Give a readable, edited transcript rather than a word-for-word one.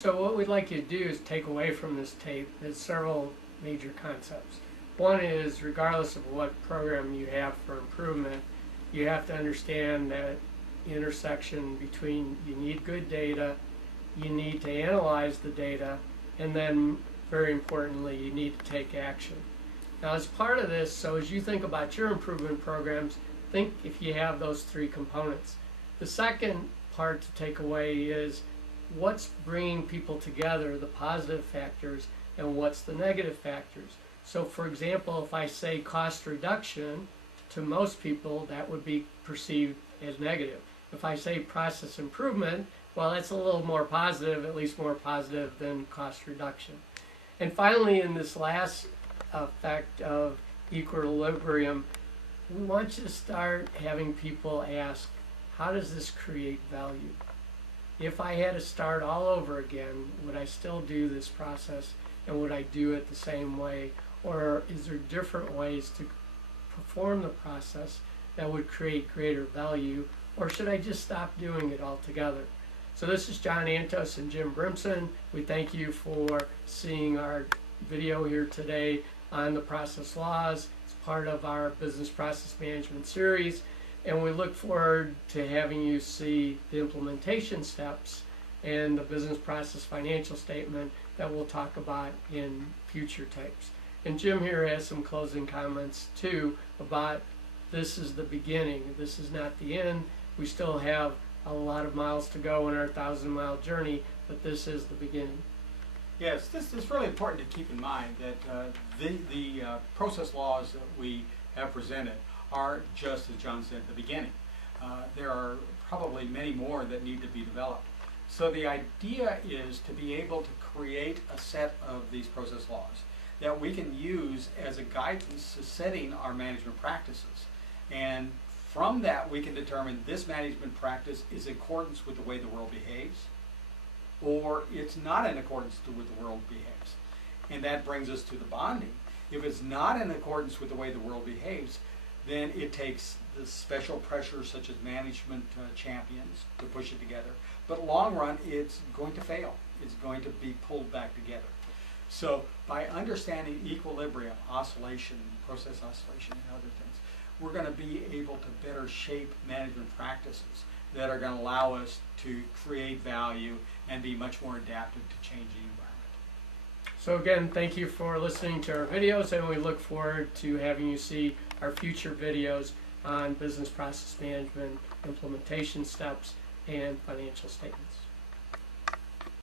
So what we'd like you to do is take away from this tape is several major concepts. One is, regardless of what program you have for improvement, you have to understand that intersection between you need good data, you need to analyze the data, and then very importantly, you need to take action. Now as part of this, so as you think about your improvement programs, think if you have those three components. The second part to take away is what's bringing people together, the positive factors, and what's the negative factors. So for example, if I say cost reduction, to most people that would be perceived as negative. If I say process improvement, well, that's a little more positive, at least more positive than cost reduction. And finally, in this last effect of equilibrium, we want you to start having people ask, how does this create value? If I had to start all over again, would I still do this process, and would I do it the same way? Or is there different ways to perform the process that would create greater value? Or should I just stop doing it altogether? So this is John Antos and Jim Brimson. We thank you for seeing our video here today on the process laws. It's part of our business process management series. And we look forward to having you see the implementation steps and the business process financial statement that we'll talk about in future tapes. And Jim here has some closing comments too about this is the beginning. This is not the end. We still have a lot of miles to go in our 1,000-mile journey, but this is the beginning. Yes, this is really important to keep in mind that the process laws that we have presented are just, as John said, the beginning. There are probably many more that need to be developed. So the idea is to be able to create a set of these process laws that we can use as a guidance to setting our management practices. And from that we can determine this management practice is in accordance with the way the world behaves, or it's not in accordance with the world behaves. And that brings us to the bonding. If it's not in accordance with the way the world behaves, then it takes the special pressures such as management champions to push it together. But long run, it's going to fail. It's going to be pulled back together. So by understanding equilibrium, oscillation, process oscillation, and other things, we're going to be able to better shape management practices that are going to allow us to create value and be much more adaptive to changing environment. So again, thank you for listening to our videos, and we look forward to having you see our future videos on business process management, implementation steps, and financial statements.